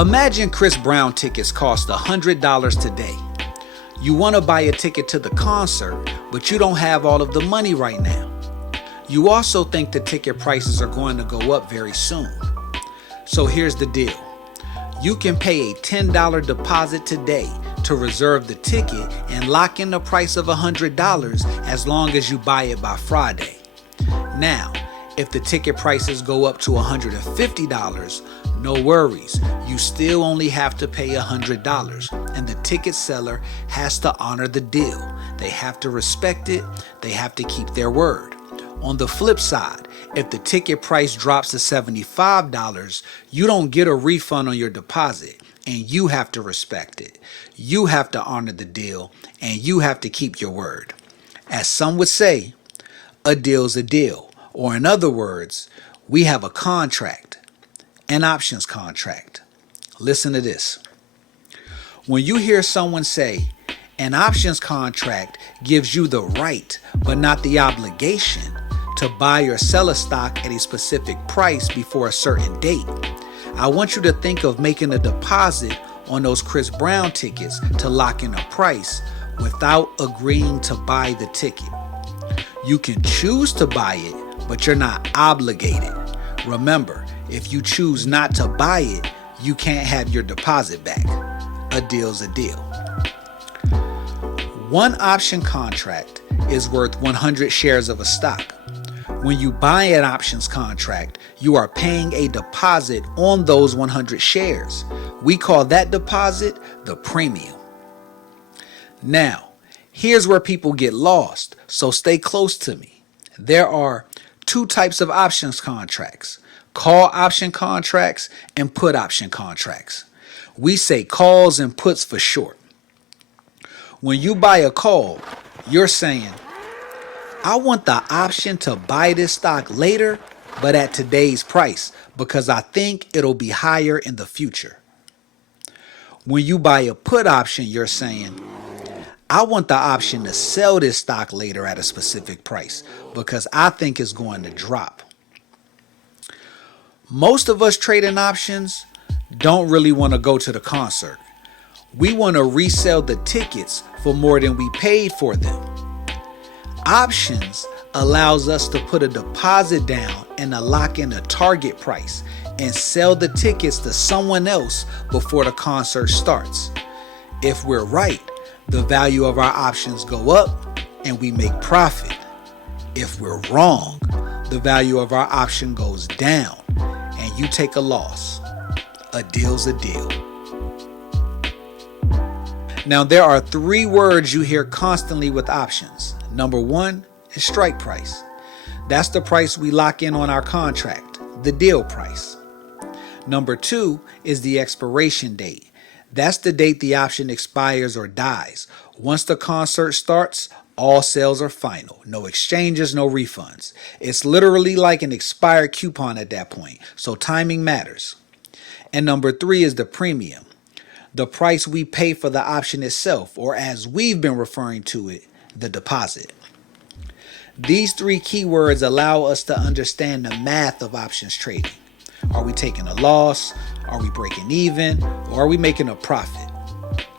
Imagine Chris Brown tickets cost $100 today. You want to buy a ticket to the concert, but you don't have all of the money right now. You also think the ticket prices are going to go up very soon. So here's the deal. You can pay a $10 deposit today to reserve the ticket and lock in the price of $100 as long as you buy it by Friday. Now, if the ticket prices go up to $150, no worries. You still only have to pay $100, and the ticket seller has to honor the deal. They have to respect it. They have to keep their word. On the flip side, if the ticket price drops to $75, you don't get a refund on your deposit, and you have to respect it. You have to honor the deal, and you have to keep your word. As some would say, a deal's a deal. Or in other words, we have a contract, an options contract. Listen to this. When you hear someone say, an options contract gives you the right, but not the obligation, to buy or sell a stock at a specific price before a certain date, I want you to think of making a deposit on those Chris Brown tickets to lock in a price without agreeing to buy the ticket. You can choose to buy it, but you're not obligated. Remember, if you choose not to buy it, you can't have your deposit back. A deal's a deal. One option contract is worth 100 shares of a stock. When you buy an options contract, you are paying a deposit on those 100 shares. We call that deposit the premium. Now, here's where people get lost, so stay close to me. There are two types of options contracts: call option contracts and put option contracts. We say calls and puts for short. When you buy a call, you're saying, I want the option to buy this stock later, but at today's price, because I think it'll be higher in the future. When you buy a put option, you're saying, I want the option to sell this stock later at a specific price because I think it's going to drop. Most of us trading options don't really want to go to the concert. We want to resell the tickets for more than we paid for them. Options allows us to put a deposit down and to lock in a target price and sell the tickets to someone else before the concert starts. If we're right, the value of our options go up and we make profit. If we're wrong, the value of our option goes down and you take a loss. A deal's a deal. Now, there are three words you hear constantly with options. Number one is strike price. That's the price we lock in on our contract, the deal price. Number two is the expiration date. That's the date the option expires or dies. Once the concert starts, all sales are final. No exchanges, no refunds. It's literally like an expired coupon at that point, so timing matters. And number three is the premium, the price we pay for the option itself, or as we've been referring to it, the deposit. These three keywords allow us to understand the math of options trading. Are we taking a loss? Are we breaking even? Or are we making a profit?